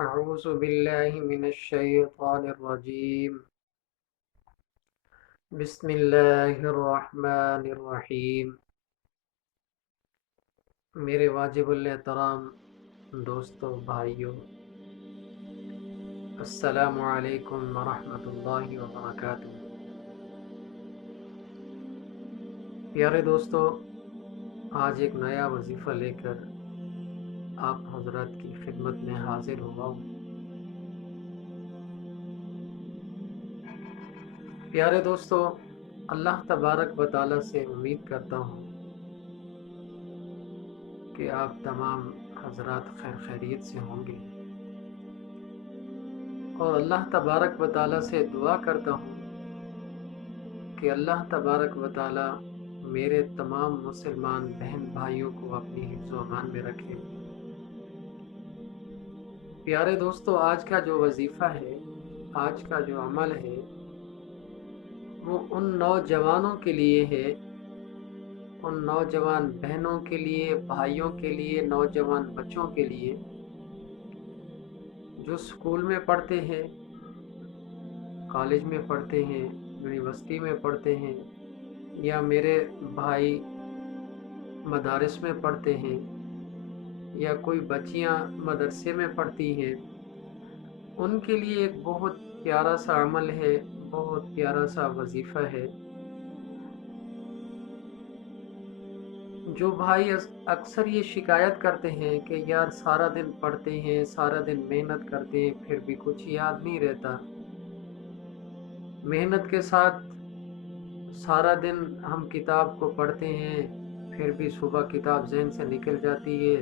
أعوذ بالله من الشيطان الرجيم. بسم الله الرحمن الرحیم. میرے واجب الاحترام دوستوں بھائیوں، السلام علیکم ورحمۃ اللہ وبرکاتہ. پیارے دوستوں، آج ایک نیا وظیفہ لے کر آپ حضرات کی خدمت میں حاضر ہوا ہوں. پیارے دوستوں، اللہ تبارک و تعالیٰ سے امید کرتا ہوں کہ آپ تمام حضرات خیر خیریت سے ہوں گے، اور اللہ تبارک و تعالیٰ سے دعا کرتا ہوں کہ اللہ تبارک و تعالیٰ میرے تمام مسلمان بہن بھائیوں کو اپنی حفظ و امان میں رکھے. پیارے دوستو، آج کا جو وظیفہ ہے، آج کا جو عمل ہے، وہ ان نوجوانوں کے لیے ہے، ان نوجوان بہنوں کے لیے، بھائیوں کے لیے، نوجوان بچوں کے لیے جو اسکول میں پڑھتے ہیں، کالج میں پڑھتے ہیں، یونیورسٹی میں پڑھتے ہیں، یا میرے بھائی مدارس میں پڑھتے ہیں، یا کوئی بچیاں مدرسے میں پڑھتی ہیں. ان کے لیے ایک بہت پیارا سا عمل ہے، بہت پیارا سا وظیفہ ہے. جو بھائی اکثر یہ شکایت کرتے ہیں کہ یار سارا دن پڑھتے ہیں، سارا دن محنت کرتے ہیں، پھر بھی کچھ یاد نہیں رہتا. محنت کے ساتھ سارا دن ہم کتاب کو پڑھتے ہیں، پھر بھی صبح کتاب ذہن سے نکل جاتی ہے.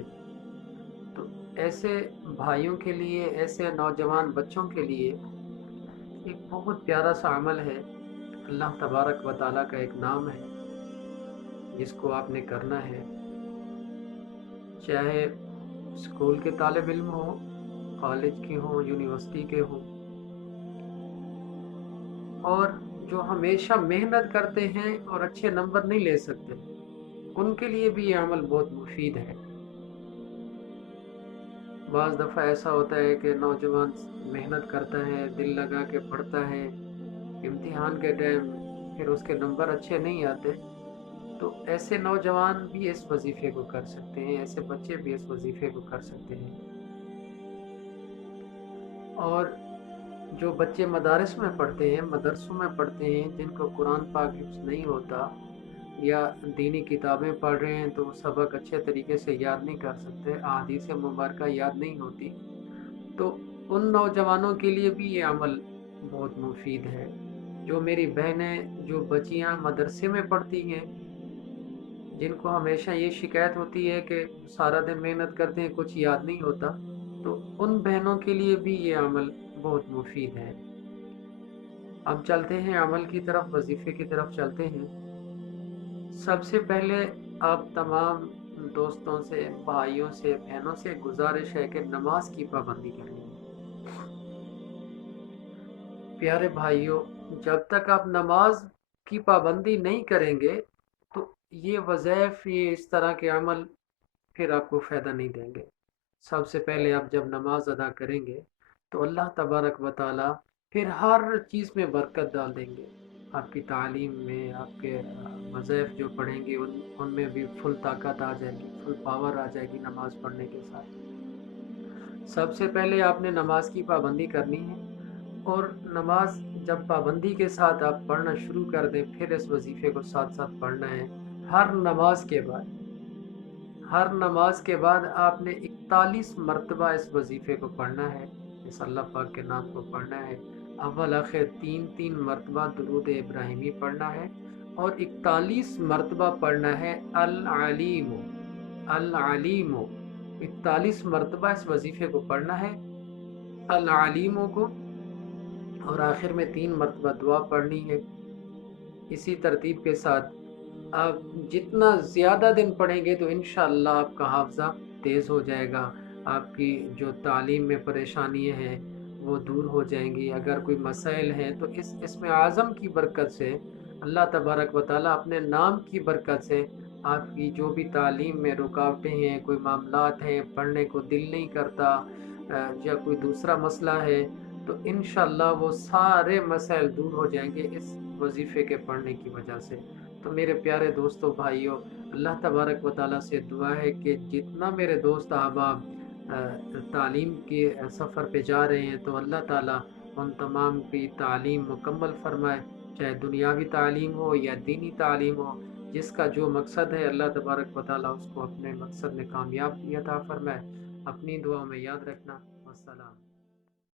تو ایسے بھائیوں کے لیے، ایسے نوجوان بچوں کے لیے ایک بہت پیارا سا عمل ہے. اللہ تبارک و تعالیٰ کا ایک نام ہے جس کو آپ نے کرنا ہے. چاہے اسکول کے طالب علم ہوں، کالج کے ہوں، یونیورسٹی کے ہوں، اور جو ہمیشہ محنت کرتے ہیں اور اچھے نمبر نہیں لے سکتے، ان کے لیے بھی یہ عمل بہت مفید ہے. بعض دفعہ ایسا ہوتا ہے کہ نوجوان محنت کرتا ہے، دل لگا کے پڑھتا ہے، امتحان کے ٹائم پھر اس کے نمبر اچھے نہیں آتے. تو ایسے نوجوان بھی اس وظیفے کو کر سکتے ہیں، ایسے بچے بھی اس وظیفے کو کر سکتے ہیں. اور جو بچے مدارس میں پڑھتے ہیں، مدرسوں میں پڑھتے ہیں، جن کو قرآن پاک حفظ نہیں ہوتا یا دینی کتابیں پڑھ رہے ہیں تو وہ سبق اچھے طریقے سے یاد نہیں کر سکتے، احادیث مبارکہ یاد نہیں ہوتی، تو ان نوجوانوں کے لیے بھی یہ عمل بہت مفید ہے. جو میری بہنیں، جو بچیاں مدرسے میں پڑھتی ہیں، جن کو ہمیشہ یہ شکایت ہوتی ہے کہ سارا دن محنت کرتے ہیں، کچھ یاد نہیں ہوتا، تو ان بہنوں کے لیے بھی یہ عمل بہت مفید ہے. اب چلتے ہیں عمل کی طرف، وظیفے کی طرف چلتے ہیں. سب سے پہلے آپ تمام دوستوں سے، بھائیوں سے، بہنوں سے گزارش ہے کہ نماز کی پابندی کریں. پیارے بھائیوں، جب تک آپ نماز کی پابندی نہیں کریں گے تو یہ وظائف، یہ اس طرح کے عمل پھر آپ کو فائدہ نہیں دیں گے. سب سے پہلے آپ جب نماز ادا کریں گے تو اللہ تبارک و تعالیٰ پھر ہر چیز میں برکت ڈال دیں گے. آپ کی تعلیم میں، آپ کے وظائف جو پڑھیں گے ان میں بھی فل طاقت آ جائے گی، فل پاور آ جائے گی نماز پڑھنے کے ساتھ. سب سے پہلے آپ نے نماز کی پابندی کرنی ہے، اور نماز جب پابندی کے ساتھ آپ پڑھنا شروع کر دیں، پھر اس وظیفے کو ساتھ ساتھ پڑھنا ہے. ہر نماز کے بعد آپ نے 41 مرتبہ اس وظیفے کو پڑھنا ہے، اس اللہ پاک کے نام کو پڑھنا ہے. اول آخر 3 مرتبہ درود ابراہیمی پڑھنا ہے، اور 41 مرتبہ پڑھنا ہے العلیم. 41 مرتبہ اس وظیفے کو پڑھنا ہے، العلیم کو، اور آخر میں 3 مرتبہ دعا پڑھنی ہے. اسی ترتیب کے ساتھ آپ جتنا زیادہ دن پڑھیں گے تو انشاءاللہ آپ کا حافظہ تیز ہو جائے گا، آپ کی جو تعلیم میں پریشانیاں ہیں وہ دور ہو جائیں گی. اگر کوئی مسائل ہیں تو اسم اعظم کی برکت سے اللہ تبارک و تعالیٰ اپنے نام کی برکت سے آپ کی جو بھی تعلیم میں رکاوٹیں ہیں، کوئی معاملات ہیں، پڑھنے کو دل نہیں کرتا، یا کوئی دوسرا مسئلہ ہے، تو انشاءاللہ وہ سارے مسائل دور ہو جائیں گے اس وظیفے کے پڑھنے کی وجہ سے۔ تو میرے پیارے دوستوں بھائیوں، اللہ تبارک و تعالیٰ سے دعا ہے کہ جتنا میرے دوست احباب تعلیم کے سفر پہ جا رہے ہیں، تو اللہ تعالیٰ ان تمام کی تعلیم مکمل فرمائے، چاہے دنیاوی تعلیم ہو یا دینی تعلیم ہو، جس کا جو مقصد ہے اللہ تبارک و تعالیٰ اس کو اپنے مقصد میں کامیابی عطا فرمائے۔ اپنی دعا میں یاد رکھنا۔ والسلام۔